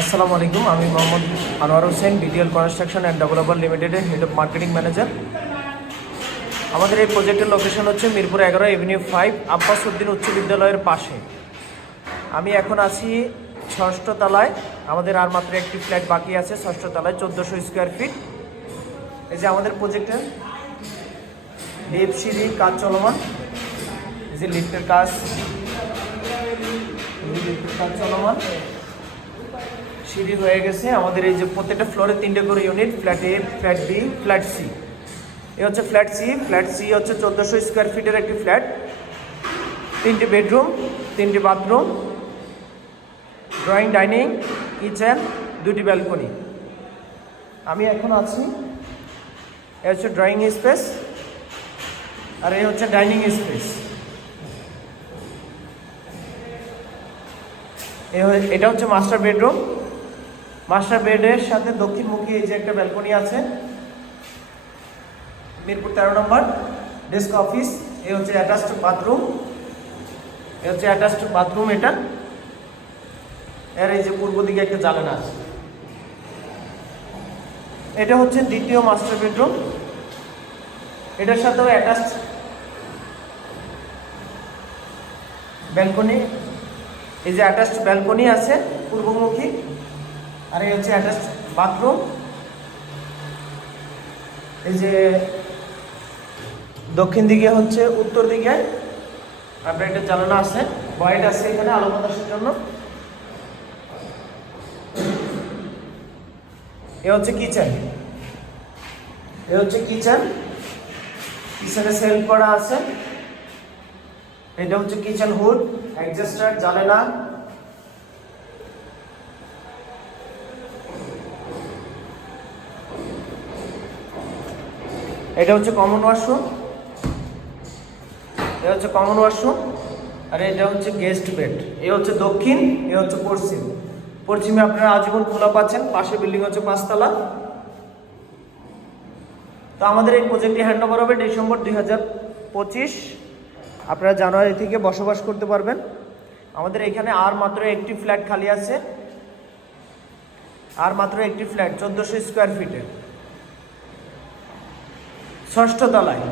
আসসালামু আলাইকুম, আমি Mohammad Anwar Hossain, BDL construction and developer লিমিটেডের হেড অফ মার্কেটিং ম্যানেজার। আমাদের এই প্রজেক্টের লোকেশন হচ্ছে মিরপুর 11 এভিনিউ 5 আব্বাস উদ্দিন উচ্চ বিদ্যালয়ের পাশে। আমি এখন আছি 6ষ্ঠ তলায়। আমাদের আর মাত্র একটি ফ্ল্যাট বাকি আছে 6ষ্ঠ তলায়, 1400 স্কোয়ার ফিট। এই যে আমাদের প্রজেক্টের লিফট সিঁড়ি কাজ চলমান, এই যে লিফটের কাজ চলমান, সিঁড়ি হয়ে গেছে। আমাদের এই যে প্রত্যেকটা ফ্লোরে 3টে করে ইউনিট, ফ্ল্যাট এ, ফ্ল্যাট বি, ফ্ল্যাট সি। এ হচ্ছে ফ্ল্যাট সি। ফ্ল্যাট সি হচ্ছে 1400 স্কোয়ার ফিটের একটি ফ্ল্যাট, 3টে বেডরুম, 3টে বাথরুম, ড্রয়িং, ডাইনিং, কিচেন, 2টি ব্যালকনি। আমি এখন আছি, এ হচ্ছে ড্রয়িং স্পেস আর এই হচ্ছে ডাইনিং স্পেস। এটা হচ্ছে মাস্টার বেডরুম। মাস্টার বেডের সাথে দক্ষিণমুখী এই যে একটা ব্যালকনি আছে। মিরপুর 13 নম্বর ডেস্ক অফিস। এই হচ্ছে অ্যাটাচড বাথরুম, এটা। এর এই যে পূর্ব দিকে একটা জানালা আছে। এটা হচ্ছে দ্বিতীয় মাস্টার বেডরুম, এটার সাথেও অ্যাটাচড ব্যালকনি। এই যে অ্যাটাচড ব্যালকনি আছে পূর্বমুখী, আর এই হচ্ছে অ্যাটাচড বাথরুম। এই যে দক্ষিণ দিকে হচ্ছে উত্তর দিকে আপনার একটা জানালা আছে, হোয়াইট আছে এখানে আলো বাতাসের জন্য। এ হচ্ছে কিচেন, কিচেনে সেলফ করা আছে। এটা হচ্ছে কিচেন হুড, অ্যাডজাস্টার, জানালা। এটা হচ্ছে কমন ওয়াশরুম, আর এটা হচ্ছে গেস্ট বেড। এ হচ্ছে দক্ষিণ, এ হচ্ছে পশ্চিম। পশ্চিমে আপনারা আজীবন খোলা পাচ্ছেন, পাশে বিল্ডিং হচ্ছে 5 তলা। তো আমাদের এই প্রজেক্টটি হ্যান্ড ওভার হবে ডিসেম্বর 2025। আপনারা জানুয়ারি থেকে বসবাস করতে পারবেন। আমাদের এখানে আর মাত্র একটি ফ্ল্যাট খালি আছে, 1400 স্কোয়ার ফিটের 6ষ্ঠ তলায়।